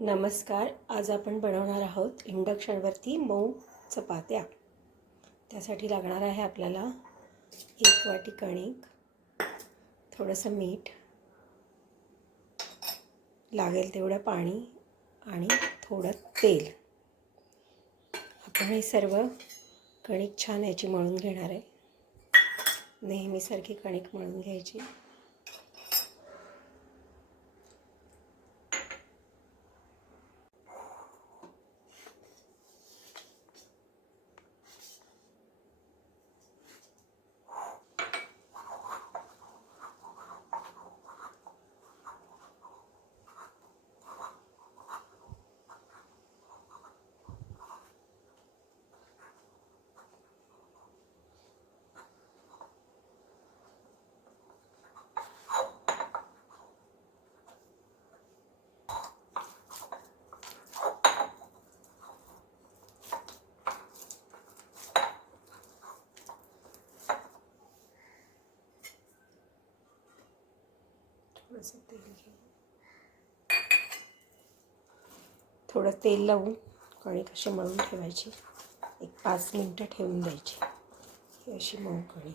नमस्कार. आज आपण बनवणार आहोत इंडक्शनवरती मऊ चपात्या. त्यासाठी लागणार आहे आपल्याला 1 वाटी कणिक, थोडंसं मीठ, लागेल तेवढं पाणी आणि थोडं तेल. आपण हे सर्व कणिक छान याची मळून घेणार आहे. नेहमीसारखी कणिक मळून घ्यायची. थोडंसं तेल घे. थोडं तेल लावून कणिक अशी मळून ठेवायची. 5 मिनटं ठेवून द्यायची. ही अशी मऊ कणिक.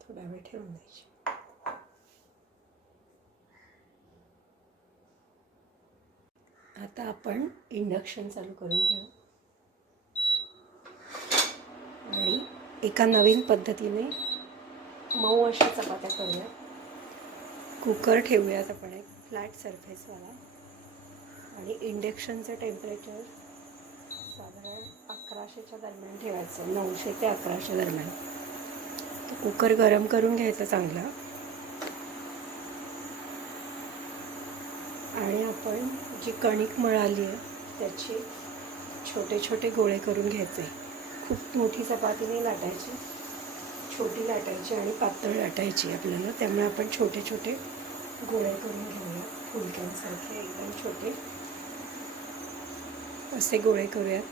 थोडा वेळ ठेवून द्यायची. आता आपण इंडक्शन चालू करून घेऊ आणि एका नवीन पद्धतीने मऊ अशा चपात्या करूया. कुकर ठेवूयात आपण एक फ्लॅट सरफेसवाला आणि इंडक्शनचं टेम्परेचर साधारण 1100च्या दरम्यान ठेवायचं. 900 ते 1100 दरम्यान. तर कुकर गरम करून घ्यायचा चांगला आणि आपण जी कणिक मळाली आहे त्याचे छोटे छोटे गोळे करून घ्यायचे. खूप मोठी चपाती नाही लाटायची, छोटी लाटायची आणि पातळ लाटायची आपल्याला. त्यामुळे आपण छोटे छोटे गोळे करून घेऊया. फुलक्यांसारखे एकदम छोटे असे गोळे करूयात.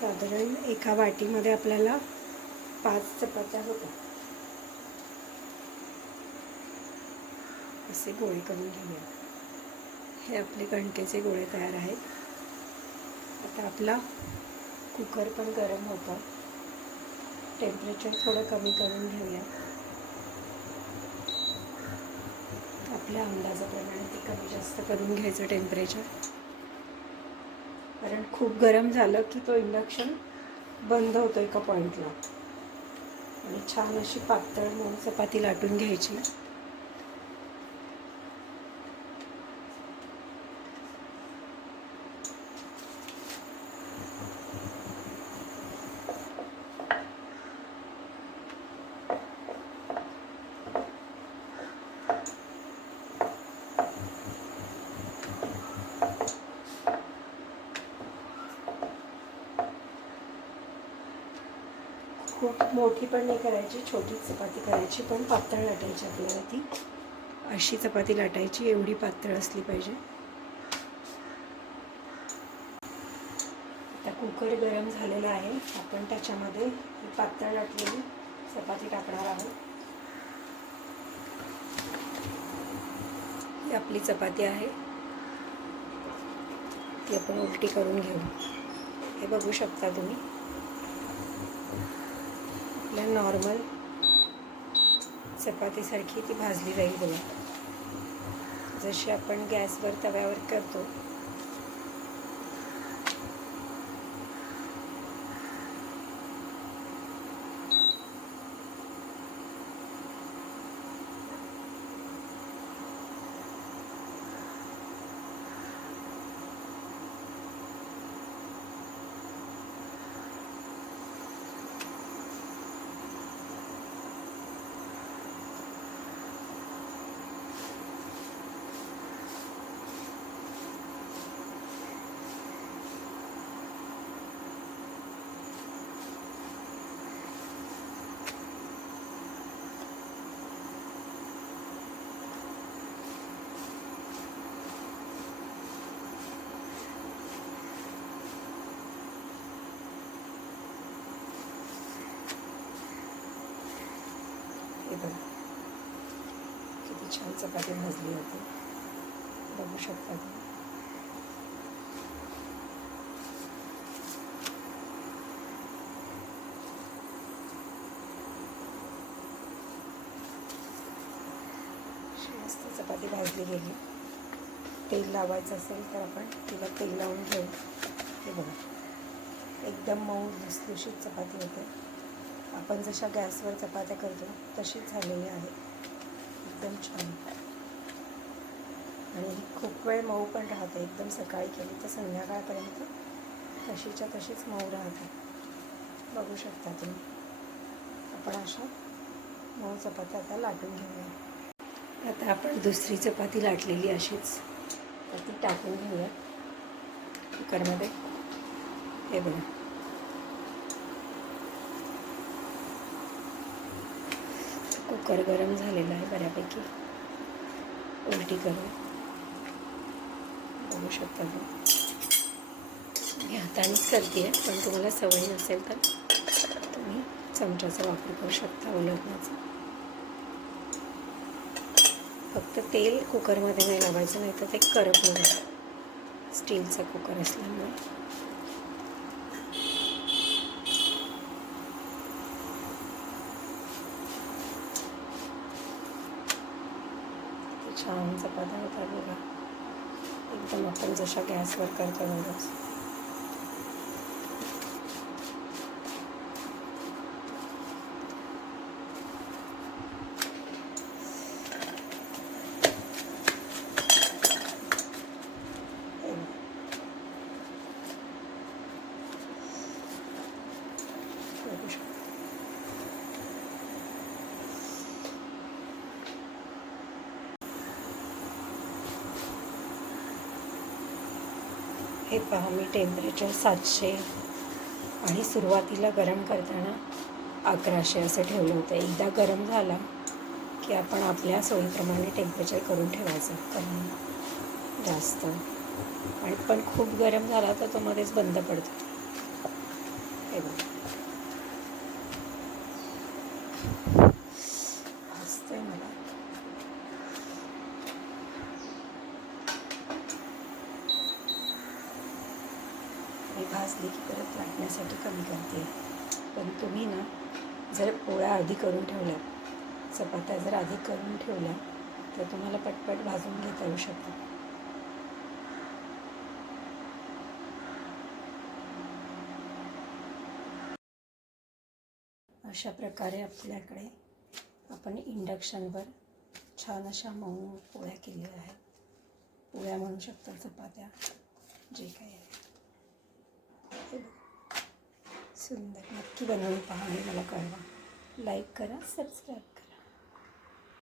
साधारण एका वाटीमध्ये आपल्याला 5 चपात्या होतात. असे गोळे करून घेऊया. हे आपले कणकेचे गोळे तयार आहेत. आता आपला कुकर पण गरम होतं. टेम्परेचर थोडं कमी करून घेऊया. आपल्या अंदाजाप्रमाणे ते कमी जास्त करून घ्यायचं टेम्परेचर. कारण खूप गरम झालं की तो इंडक्शन बंद होतो एका पॉईंटला. आणि छान अशी पातळ मऊ चपाती लाटून घ्यायची. खूप मोठी पण नाही करायची, छोटीच चपाती करायची, पण पातळ लाटायची आपल्याला. ती अशी चपाती लाटायची, एवढी पातळ असली पाहिजे. आता कुकर गरम झालेला आहे. आपण त्याच्यामध्ये ही पातळ लाटलेली चपाती टाकणार आहोत. ही आपली चपाती आहे. ती आपण उलटी करून घेऊ. हे बघू शकता तुम्ही. आपल्या नॉर्मल चपातीसारखी ती भाजली जाईल बघा. जशी आपण गॅसवर तव्यावर करतो चपाती भाजली होती, बघू शकता तुम्ही. मस्त चपाती भाजली गेली. तेल लावायचं असेल तर आपण तिला तेल लावून घेऊ. हे बघा, एकदम मऊ लुसलुशीत चपाती होते. आपण जशा गॅसवर चपात्या करतो तशीच झालेली आहे, एकदम छान. आणि खूप वेळ मऊ पण राहते. एकदम सकाळी केली तर संध्याकाळपर्यंत तशीच्या तशीच मऊ राहते, बघू शकता तुम्ही. आपण अशा मऊ चपात्या आता लाटून घेऊया. आता आपण दुसरी चपाती लाटलेली अशीच तर ती टाकून घेऊया कुकरमध्ये. हे बघा, कुकर गरम झालेला आहे बऱ्यापैकी. उलटी करू, बघू शकता तुम्ही. मी हातानेच करते आहे, पण तुम्हाला सवय नसेल तर तुम्ही चमच्याचा वापर करू शकता उलटण्याचा. फक्त तेल कुकरमध्ये नाही लावायचं, नाही तर ते करपलं जातं, स्टीलचा कुकर असल्यामुळे. छान चपात्या होतात बघा, एकदम आपण जशा गॅसवर करतो बघा. बघू शकता. हे पहा, मी टेम्परेचर 700 आणि सुरुवातीला गरम करताना 1100 असं ठेवलं होतं. एकदा गरम झाला की आपण आपल्या सोयीप्रमाणे टेम्परेचर करून ठेवायचं, कमी जास्त. आणि पण खूप गरम झाला तर तो मध्येच बंद पडतो. हे बघा, भाजतंय मला. मी भाजली की परत लाटण्यासाठी कमी करते. पण तुम्ही ना, जर पोळ्या आधी करून ठेवल्या, चपात्या जर आधी करून ठेवल्या तर तुम्हाला पटपट भाजून घेता येऊ शकतं. अशा प्रकारे आपल्याकडे आपण इंडक्शनवर छान अशा मऊ पोळ्या केलेल्या आहेत. पोळ्या म्हणू शकता, चपात्या, जे काही आहे. सुंदर. नक्की बनवून पहा आणि मला कळवा. लाईक करा, सबस्क्राईब.